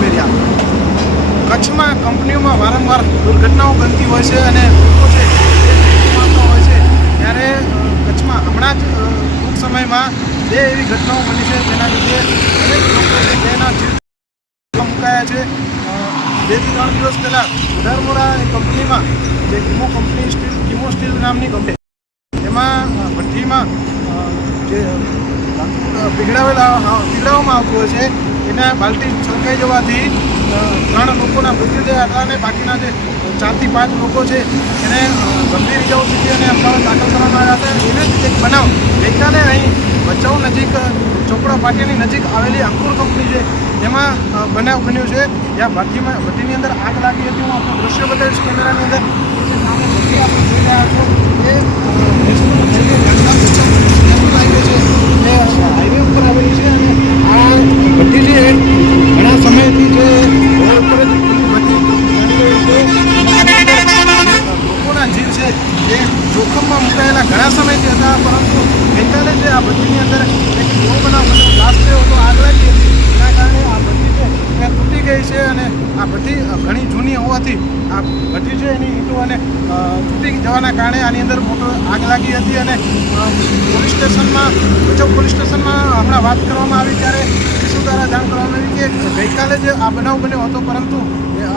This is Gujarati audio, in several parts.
મેળ્યા કચ્છમાં કંપનીઓમાં વારંવાર દુર્ઘટનાઓ બનતી હોય છે અને લોકો છે હોય છે, ત્યારે કચ્છમાં હમણાં જ ટૂંક સમયમાં બે એવી ઘટનાઓ બની છે, જેના લીધે અનેક લોકો છે, જેના જીવ મુકાયા છે. બેથી ત્રણ દિવસ પહેલાં ઉધારમોરા એ કંપનીમાં જે Kimo company steel, Kimo steel નામની કંપની એમાં ભઠ્ઠીમાં જે પીગળાવેલા પીગળાવવામાં આવતું હોય છે. એને બાલ્ટી છલકાઈ જવાથી ત્રણ લોકોના મૃત્યુ થયા હતા અને બાકીના જે ચારથી પાંચ લોકો છે, એને ગંભીર ઇજાઓ સુધી અને અમદાવાદ દાખલ કરવામાં આવ્યા હતા. એને જ એક બનાવ ગઈકાલે અહીં ભચાઉ નજીક ચોપડા પાટીની નજીક આવેલી અંકુર કંપની છે, એમાં બનાવ બન્યો છે. જ્યાં ભઠ્ઠીમાં ભઠ્ઠીની અંદર આગ લાગી હતી. હું આપણું દ્રશ્ય બતાવીશ, કેમેરાની અંદર એ જે સામે ભઠ્ઠી આપણે જોઈ રહ્યા છો એ અ, national highway Gandhidham Bhachau national highway છે એ હાઈવે ઉપર આવેલી છે અને આ ભઠ્ઠી છે એ ઘણા સમયથી જે રોડ ઉપર જ ખુલ્લી ભઠ્ઠી ચાલી રહી છે અને આની અંદર લોકોના જીવ છે એ જોખમમાં મુકાયેલા ઘણા સમયથી હતા, પરંતુ ગઈકાલે જે આ ભઠ્ઠીની અંદર એક એવો બનાવ બન્યો બ્લાસ્ટ થયો હતો, આગ લાગી હતી. એના કારણે આ ભઠ્ઠી છે, એ તૂટી ગઈ છે અને આ ભઠ્ઠી ઘણી જૂની હોવાથી આ ભઠ્ઠી છે એની ઈંટો અને તૂટી જવાના કારણે આની અંદર મોટો આગ લાગી હતી અને પોલીસ સ્ટેશનમાં, ભચાઉ પોલીસ સ્ટેશનમાં હમણાં વાત કરવામાં આવી ત્યારે દ્વારા જાણ કરવામાં આવી કે ગઈકાલે જ આ બનાવ બન્યો હતો, પરંતુ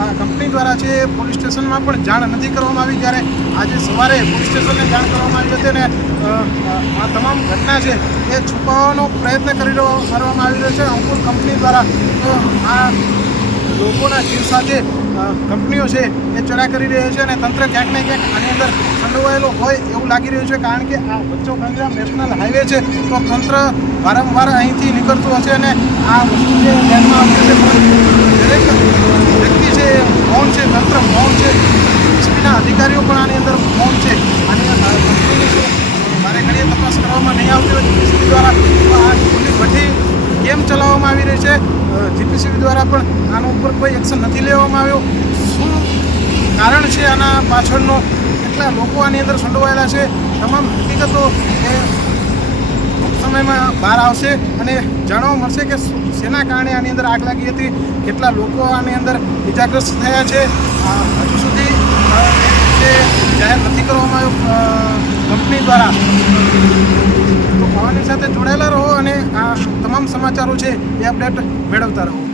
આ કંપની દ્વારા છે પોલીસ સ્ટેશનમાં પણ જાણ નથી કરવામાં આવી. ત્યારે આજે સવારે પોલીસ સ્ટેશનને જાણ કરવામાં આવી હતી અને આ તમામ ઘટના છે એ છુપાવવાનો પ્રયત્ન કરી કરવામાં આવી રહ્યો છે. અંકુર કંપની દ્વારા આ લોકોના જીવ સાથે કંપનીઓ છે એ ચડા કરી રહી છે અને તંત્ર ક્યાંક ને ક્યાંક આની અંદર સંડોવાયેલો હોય એવું લાગી રહ્યું છે કારણ કે આ વચ્ચો ગાંધીધામ નેશનલ હાઈવે છે તો તંત્ર વારંવાર અહીંથી નીકળતું હશે અને આ વસ્તુ જે ધ્યાનમાં આવતી છે, દરેક વ્યક્તિ છે એ મૌન છે, તંત્ર મૌન છે. એસપીના અધિકારીઓ પણ આની અંદર મૌન છે. આની કંપનીની મારે ઘણી તપાસ કરવામાં નહીં આવતી હોય દ્વારા આ ખુલ્લી ભઠ્ઠી કેમ ચલાવવામાં આવી રહી છે? જીપીસીબી દ્વારા પણ આના ઉપર કોઈ એક્શન નથી લેવામાં આવ્યો. શું કારણ છે આના પાછળનો? કેટલા લોકો આની અંદર સંડોવાયેલા છે? તમામ હકીકતો સમયમાં બહાર આવશે અને જાણવા મળશે કે શેના કારણે આની અંદર આગ લાગી હતી? કેટલા લોકો આની અંદર ઇજાગ્રસ્ત થયા છે? હજુ સુધી જે જાહેર નથી કરવામાં આવ્યું કંપની દ્વારા. તો આની સાથે જોડાયેલા રહો. આ તમામ સમાચારો છે એ અપડેટ મેળવતા રહો.